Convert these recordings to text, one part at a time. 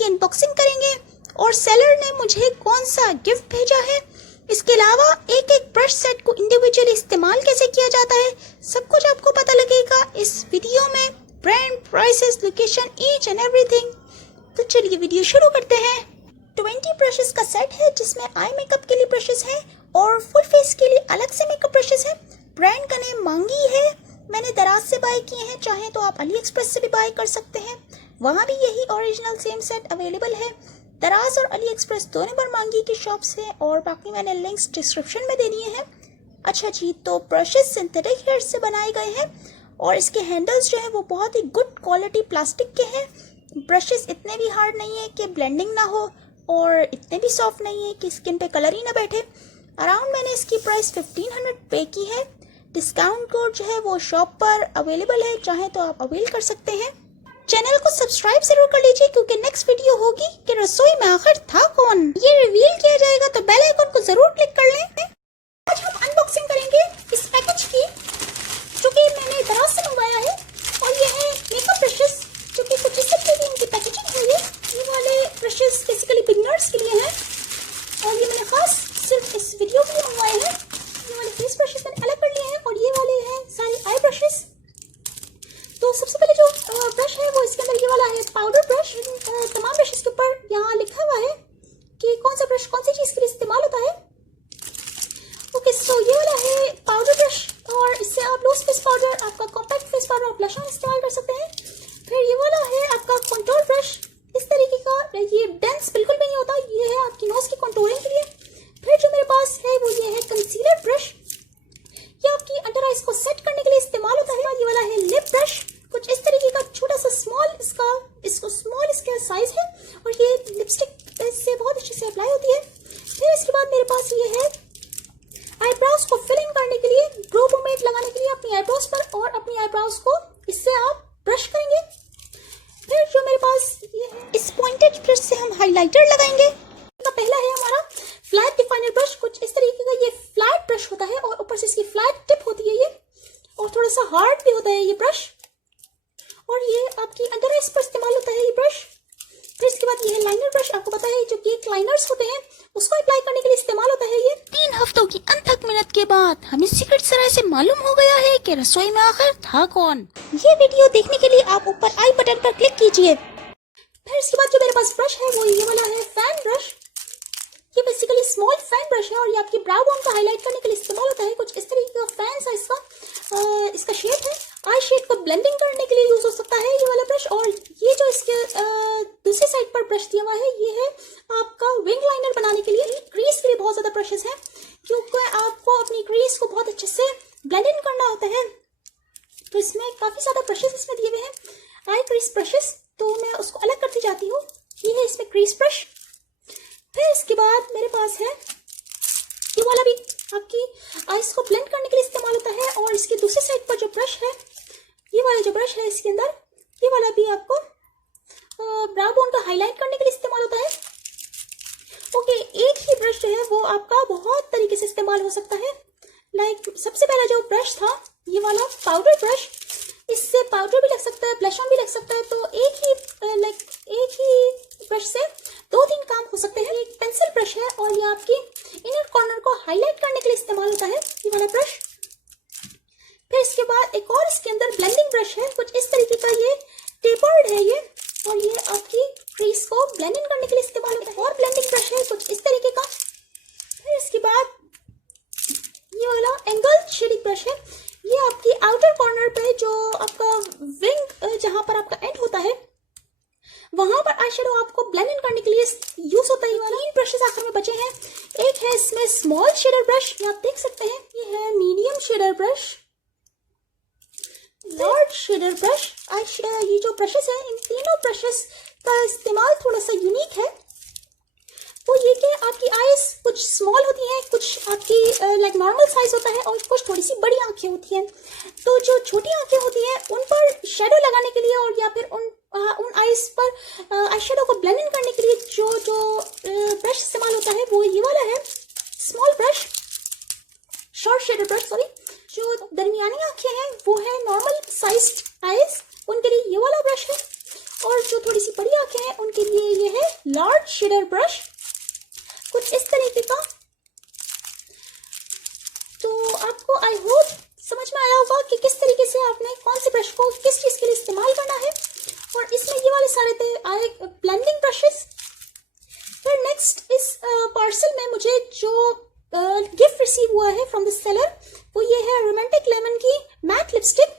इनकी अनबॉक्सिंग करेंगे और सेलर ने मुझे कौन सा गिफ्ट भेजा है। इसके अलावा एक एक ब्रश सेट को इंडिविजुअली इस्तेमाल कैसे किया जाता है, सब कुछ आपको पता लगेगा इस वीडियो में। Brand, prices, location, each and everything. तो चलिए वीडियो शुरू करते हैं। 20 ब्रशेस का सेट है जिसमें आई मेकअप के लिए ब्रशेस हैं और फुल फेस के लिए अलग से मेकअप ब्रशेस हैं। ब्रांड का नेम मांगी है। मैंने दराज से बाय किए हैं, चाहे तो आप अली एक्सप्रेस से भी बाय कर सकते हैं, वहाँ भी यही ओरिजिनल सेम सेट अवेलेबल है। दराज और अली एक्सप्रेस 2 नंबर मांगी की शॉप से, और बाकी मैंने लिंक्स डिस्क्रिप्शन में दे दिए हैं। अच्छा जी, तो ब्रशेस सिंथेटिक हेयर से बनाए गए हैं और इसके हैंडल्स जो है वो बहुत ही गुड क्वालिटी प्लास्टिक के हैं। ब्रशेस इतने भी हार्ड नहीं है कि ब्लेंडिंग ना हो और इतने भी सॉफ्ट नहीं है कि स्किन पे कलर ही ना बैठे। अराउंड मैंने इसकी प्राइस 1500 पे की है। डिस्काउंट कोड जो है वो शॉप पर अवेलेबल है, चाहे तो आप अवेल कर सकते हैं। चैनल को सब्सक्राइब जरूर कर लीजिए क्योंकि नेक्स्ट वीडियो होगी कि रसोई में आखिर था कौन, ये रिवील किया जाएगा, तो बेल आइकन को जरूर क्लिक कर लें। आज हम अनबॉक्सिंग करेंगे इस पैकेज की जो कि मैंने दराज से मंगवाया है, और ये है मेकअप ब्रशेस जो कि कुछ इस तरीके की इनकी पैकेजिंग है। ये वाले ब्रशेस बेसिकली बिगिनर्स के लिए हैं और ये मैंने खास सिर्फ इस वीडियो के लिए मंगवाए हैं। ये वाले फेस ब्रशेस मैंने अलग कर लिए हैं और ये वाले हैं सारे आई ब्रशेस। तो सबसे पहले जो ब्रश है वो इसके अंदर ये वाला है पाउडर ब्रश। तमाम ब्रशेस के ऊपर यहाँ लिखा हुआ है कि कौन सा ब्रश कौन सी चीज़ के लिए इस्तेमाल होता है। ओके, सो ये वाला है पाउडर ब्रश और इससे आप लूज फेस पाउडर, आपका कॉम्पैक्ट फेस पाउडर और ब्लश ऑन इस्तेमाल कर सकते हैं। फिर ये वाला है आपका कंटूर ब्रश, इस तरीके का, ये डेंस बिल्कुल भी नहीं होता, ये है आपकी नोज की कंटूरिंग के लिए। फिर जो मेरे पास है वो ये है कंसीलर ब्रश, ये आपकी अंडर आइज को सेट करने के लिए इस्तेमाल होता है। ये वाला है लिप ब्रश, कुछ इस तरीके का छोटा सा स्मॉल इसका साइज है और ये लिपस्टिक से बहुत अच्छे से अप्लाई होती है। फिर इसके बाद मेरे पास ये है आईब्रोज को फिल इन करने के लिए, ग्रो पोमेड लगाने के लिए अपनी आईब्रोज पर, और अपनी आईब्रोज को इससे आप ब्रश करेंगे। फिर जो मेरे पास ये है इस पॉइंटेड ब्रश से हम हाइलाइटर लगाएंगे। तो पहला है हमारा फ्लैट डिफाइनर ब्रश, कुछ इस तरीके का ये फ्लैट ब्रश होता है और ऊपर से इसकी फ्लैट टिप होती है ये, और थोड़ा सा हार्ड भी होता है ये ब्रश, और ये आपकी अंडर आइज पर इस्तेमाल होता है ये ब्रश। फिर इसके बाद ये है लाइनर ब्रश, आपको पता है जो केक लाइनर्स होते हैं उसको अप्लाई करने के लिए इस्तेमाल होता है ये। 3 हफ्तों की अनथक मेहनत के बाद हमें सीक्रेट सराय से मालूम हो गया है कि रसोई में आखिर था कौन। ये वीडियो देखने के लिए आप ऊपर आई बटन पर क्लिक कीजिए। फिर इसके बाद जो मेरे पास ब्रश है वो ये वाला है फैन ब्रश। ये बेसिकली स्मॉल फैन ब्रश है और ये आपकी ब्राउ बोन को हाईलाइट करने के लिए इस्तेमाल होता है। कुछ इस तरीके का फैन साइज का इसका शेप है। आई शेड को ब्लेंडिंग करने के लिए यूज हो सकता है ये वाला ब्रश। और ये जो इसके दूसरी साइड पर ब्रश दिया हुआ है ये है आपका विंग लाइनर बनाने के लिए। क्रीज के लिए बहुत ज्यादा ब्रशेस हैं क्योंकि आपको अपनी क्रीज को बहुत अच्छे से ब्लेंड इन करना होता है, तो इसमें काफी ज्यादा ब्रशेस इसमें दिए हुए हैं आई क्रीज ब्रशेस, तो मैं उसको अलग करती जाती हूँ। ये है इसमें क्रीज ब्रश। फिर इसके बाद मेरे पास है ये वाला भी आपकी आइस को ब्लेंड करने के लिए इस्तेमाल होता है, और इसकी दूसरी साइड पर जो ब्रश है ये वाला जो ब्रश है इसके अंदर ये वाला भी आपको ब्राउ बोन को हाईलाइट करने के लिए इस्तेमाल होता है। ओके, एक ही ब्रश जो है वो आपका बहुत तरीके से इस्तेमाल हो सकता है। लाइक सबसे पहला जो ब्रश था ये वाला पाउडर ब्रश, इससे पाउडर भी लग सकता है, ब्लश ऑन भी लग सकता है, तो एक ही ब्रश से 2-3 काम हो सकते हैं। एक पेंसिल ब्रश है और ये आपकी इनर कॉर्नर को हाईलाइट करने के लिए इस्तेमाल होता है ये वाला ब्रश। फिर इसके बाद एक और इसके अंदर ब्लेंडिंग ब्रश है, कुछ इस तरीके का, ये टेपर्ड है ये, और ये आपकी क्रीज को ब्लेंड इन करने के लिए इस्तेमाल होता है। और ब्लेंडिंग ब्रश है कुछ इस तरीके का। फिर इसके बाद ये वाला एंगल शेडिंग ब्रश है, ये आपकी आउटर कॉर्नर पे जो आपका विंग जहां पर आपका एंड होता है वहां पर आई शेडो आपको ब्लेंड इन करने के लिए यूज होता है। 3 ब्रशेस आखिर में बचे हैं। एक है इसमें स्मॉल शेडर ब्रश, ये आप देख सकते हैं, ये है medium shader brush, large shader brush. ये जो ब्रशेस हैं इन तीनों ब्रशेस का इस्तेमाल थोड़ा सा यूनिक है, वो ये कि आपकी आईज कुछ स्मॉल होती हैं, कुछ आपकी लाइक नॉर्मल साइज होता है, और कुछ थोड़ी सी बड़ी आंखें होती हैं। तो जो छोटी आंखें होती हैं उन पर शेडो लगाने के लिए और या फिर उन आईज पर आई शेडो को ब्लेंड इन करने के लिए जो ब्रश इस्तेमाल होता है वो ये वाला है small brush, short shader brush sorry. जो दरमियानी आंखें हैं वो है नॉर्मल साइज्ड आईज, उनके लिए ये वाला ब्रश है। और जो थोड़ी सी बड़ी आंखें हैं हैं उनके लिए ये है लार्ज शेडर ब्रश, कुछ इस तरीके का। तो आपको आई होप समझ में आया होगा कि किस तरीके से आपने कौन से ब्रश को किस चीज के लिए इस्तेमाल करना है। और इसमें ये वाले सारे थे आए ब्लेंडिंग ब्रशेस। फिर नेक्स्ट इस पार्सल में मुझे जो गिफ्ट रिसीव हुआ है फ्रॉम द सेलर वो ये है रोमांटिक लेमन की मैट लिपस्टिक,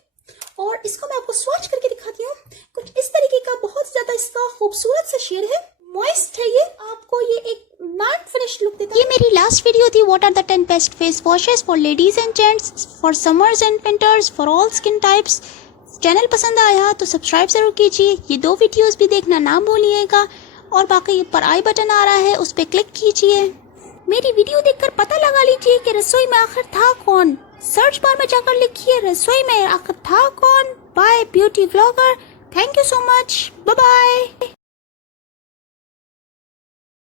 और इसको मैं आपको स्वॉच करके दिखाती हूँ। कुछ इस तरीके का बहुत ज्यादा इसका खूबसूरत सा शेड है, मॉइस्ट है ये, आपको ये एक मैट फिनिश लुक देता है। ये मेरी लास्ट वीडियो थी what are the 10 best face washes for ladies and gents for summers and winters for all skin types. Channel पसंद आया तो सब्सक्राइब जरूर कीजिए, ये 2 वीडियोस भी देखना ना भूलिएगा, और बाकी ऊपर आई बटन आ रहा है उस पर क्लिक कीजिए। मेरी वीडियो देखकर पता लगा लीजिए कि रसोई में आखिर था कौन। सर्च बार में जाकर लिखिए रसोई में आखिर था कौन by beauty vlogger. Thank you so much, bye bye.